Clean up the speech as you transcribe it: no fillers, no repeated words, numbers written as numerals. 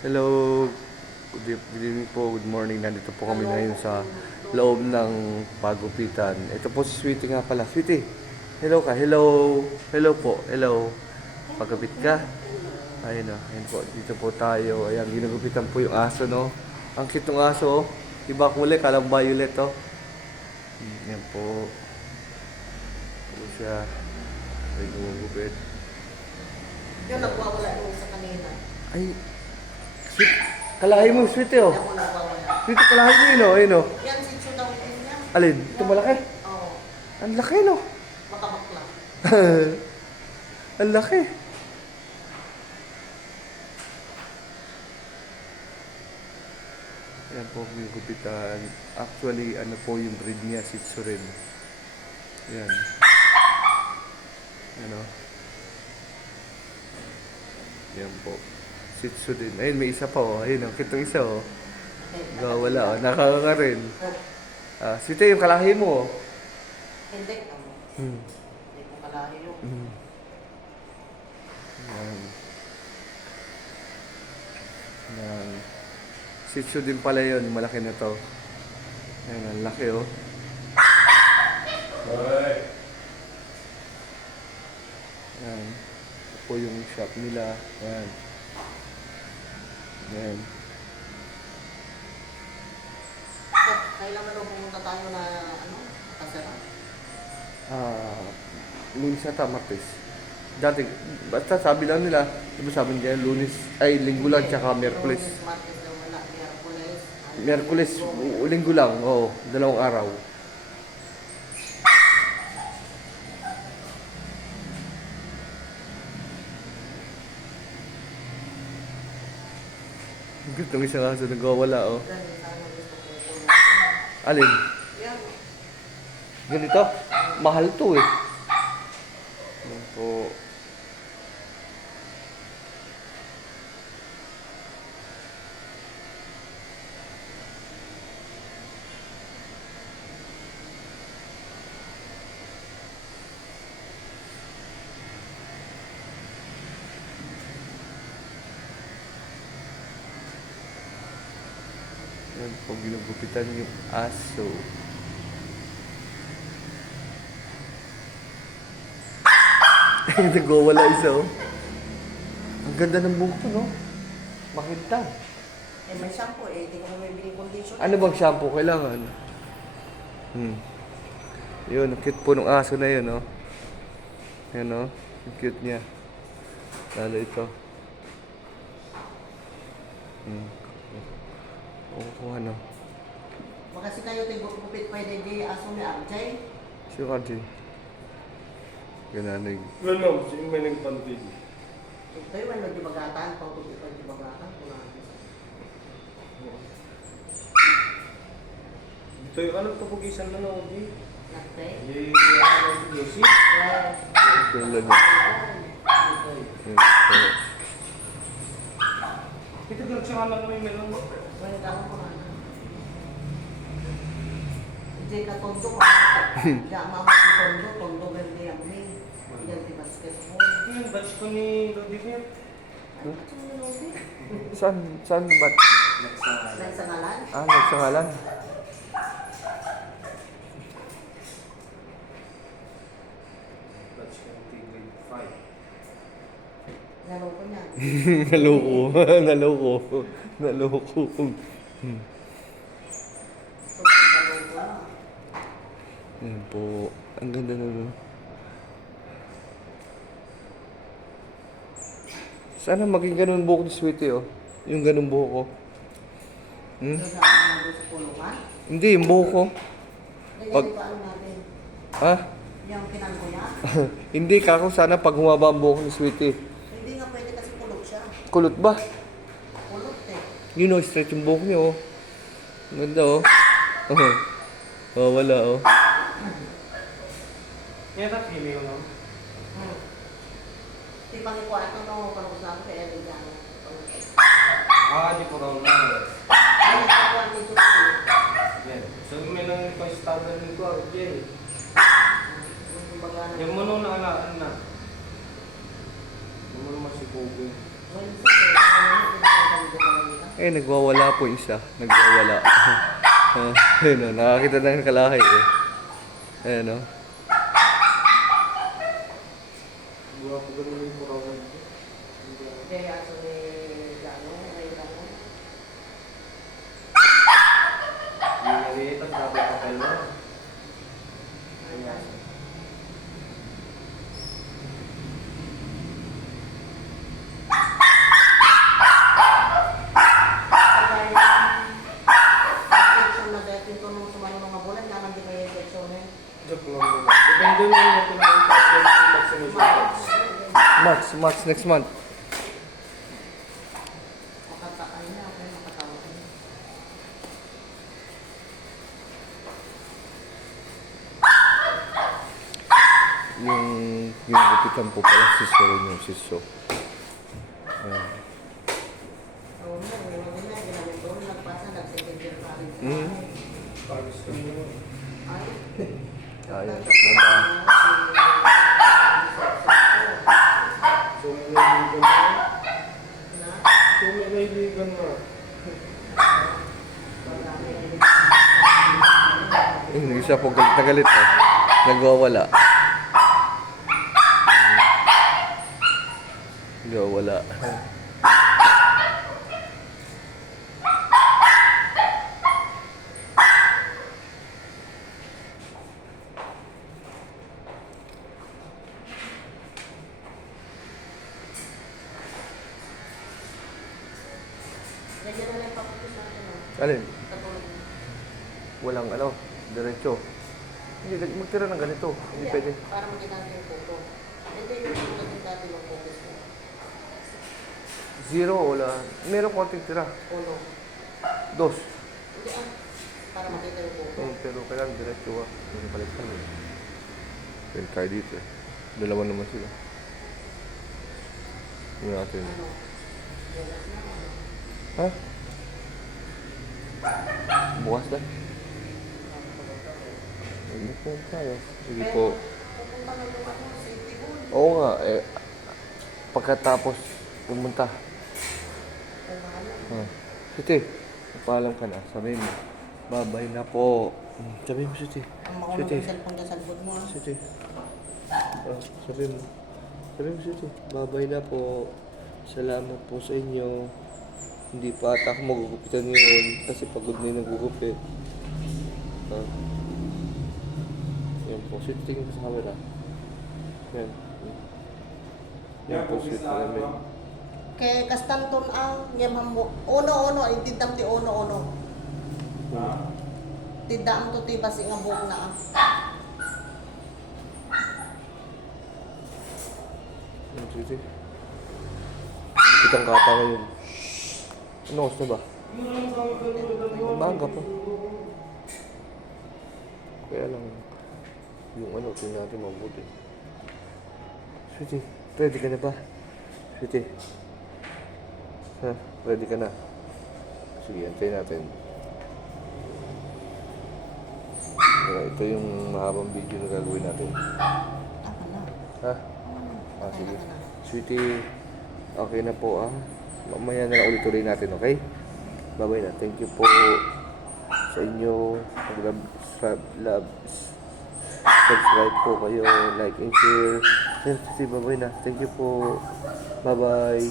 Hello, good evening po, good morning. Nandito po kami ngayon sa loob ng pagupitan. Ito po si Sweetie nga pala. Sweetie, hello ka, hello. Hello po, hello. Pagupit ka. Ayun o, ayun po, dito po tayo. Ayan, ginugupitan po yung aso, no? Ang cute ng aso, oh. Iba kulay, kalang violet, oh. Yan po. Ito siya. Ay, gumugupit. Yung nagwawala yung sa kanina. Ay, sweet. Kalahin mo, sweet, oh. Ako nagwawala. Sweet, kalahin mo yun, oh. Ayun, oh. Yan si Chudaw din niya. Alin? Ito malaki? Oo. Ang laki, no? Makabakla. Ang laki. Yan po yung gupitan. Actually, ano po yung breed niya, Shih Tzu rin. Yan. Ano? Yan po. Shih Tzu din. Ayun, may isa pa, oh. Ayun, ang kitong isa, oh. Wala, oh. Nakakaka rin. Sito yung kalahi mo, oh. Hindi. Hindi ko kalahi yun. Yan. Yan. Shih Tzu din pala yun. Malaki na to. Ayan, ang laki, oh. Yan. Ito po yung shop nila. Yan. Yan. Kailangan daw pumunta tayo na ano? Kasera. Lunes ata, Martes. Dati, basta sabi lang nila, diba sabi nila, Lunes, ay, Linggo lang, tsaka Miyerkules. Lunes, Martes daw wala. Miyerkules. Miyerkules, Linggo lang, oo, 2 araw. Gustong isang aso nagwawala, oh. Ganun sana gusto ko pumunta. Alin? Yan. Ganito? Mahal to, eh. Yan po. Yan po, ginugupitan yung aso. Nagwawala isa, oh. Ang ganda ng buhok, no? Makintang. Eh may shampoo eh. Hindi ko may biling condition. Ano bang shampoo kailangan? Yun, ang cute po ng aso na yun, oh. Yan, oh. Ang cute niya. Lalo ito. Kung ano. Baka si kayo tigupit pwede di aso ni Arjay. Sure, Auntie. Gananig. Well, no, may nagpantig. Tayo man nagdibagatan. Pagtupit pa nagdibagatan. Ito yung anong papugisan na no, di? Nakte. Yung ano, Josie? Tulad niya. Yan po. Ito lang siya lang may melon. Well, gawin ko na. Hindi ka tondo ka. Hindi mama si tondo. Tondo verde ang main. Yan di basketball. Ito yung batch ko ni Lodivir. Saan ba't? Nagsangalan? Nagsangalan. Batch ko ng grade 5. Laro ko niya. Naloko. Laro ko na. Yan po. Ang ganda na, no? Sana maging ganun buhok ni Sweetie, oh. Yung ganun buhok ko. Yung sa mga sa pulungan. Hindi, yung buhok ko. Ganyan di ba ano natin? Ha? Yung kinangko niya? Hindi, kako sana pag humaba ang buhok ni Sweetie. Hindi nga pwede kasi pulog siya. Kulot ba? Pulog eh. You know, straight yung buhok niyo, oh. Ang ganda, oh. Oh, wala, oh. Yan ang female, no? Di pang ikwarto no, parang usapan kay Ellen Jan. Di ko raw lang. Ay, nagkakuha ni Jutsu. Yan. So, may nang ito yung standard nito, Arjay. Yung baga na. Yung mono na alaan na. Yung mono masikubo. Well, sa Eh, nagwawala po isa. Nagwawala. Ayun o, nakakita na ng kalahi eh. Ayun o. Kaya aso ni Gano, ay Gano. Yung naliitan, dapat papel mo. Injection na dahil ito nung sumano mga bulan, naman di ba yung injection eh? Joke lang muna. Depende mo yung kung ano yung vaccination. March, next month. Makataan na ako, makatawag na. Yung gupitan po pala, siso rin yung siso. Ayun. Oo na, wala na, ginamit doon, nagpasa, nagsisigil pa rin. Pag gusto mo. Ay, Ayun. So, may naibigan mo. So, may naibigan mo. Yung isa po galit na galit eh. Nagwawala. Nagwawala. Ganyan na lang paputos sa akin. Alin? Katulad mo. Walang ano, diretso. Hindi, magtira ng ganito. Hindi pwede. Para makita natin yung photo. Ito yung tulad yung dati ng focus ko. Zero, wala. Meron konting tira. Uno. Dos. Hindi ah. Para makita yung photo. Pero kailangan diretso ah. Hindi palit kami. Pwede tayo dito eh. Dalawa naman sila. Hindi natin. Ano? Bukas na ano? Ha? Bukas na? Hindi po tayo. Sige po. Pupunta na doon ako sa Tibon. Oo nga, eh. Pagkatapos pumunta. Kung ano. Siti, napaalam ka na. Sabihin mo. Babay na po. Sabihin mo, Siti. Ang mauna Siti. ng cellphone ka sa likod mo. ah. Siti. Sabihin mo. Sabihin mo, Siti. Babay na po. Salamat po sa inyo. Hindi pa ata ako magugupitan ngayon kasi pagod na yung nagugupit. Yan po. Siti, tingin ko sa camera. Yan. Yan po, sweet namin. Kay Kastanton ang yamang mo. Ono, ay tidam ti ono. Tidam to ti basi nga buong na ah. Yan, Siti. Kitang kata ngayon. Ano oras na ba? Maaga pa. Kaya lang, yung ano, tingnan natin mabuti. Sweetie, ready ka na ba? Sweetie. Ha? Ready ka na? Sige, antayin natin. Kaya ito yung mahabang video na gagawin natin. Ako na. Ha? Ah, sige. Sweetie, okay na po ah. Mamaya na lang ulit-ulit natin, okay? Bye-bye na. Thank you po sa inyo. Subscribe po kayo, like and share. Bye-bye na. Thank you po. Bye-bye.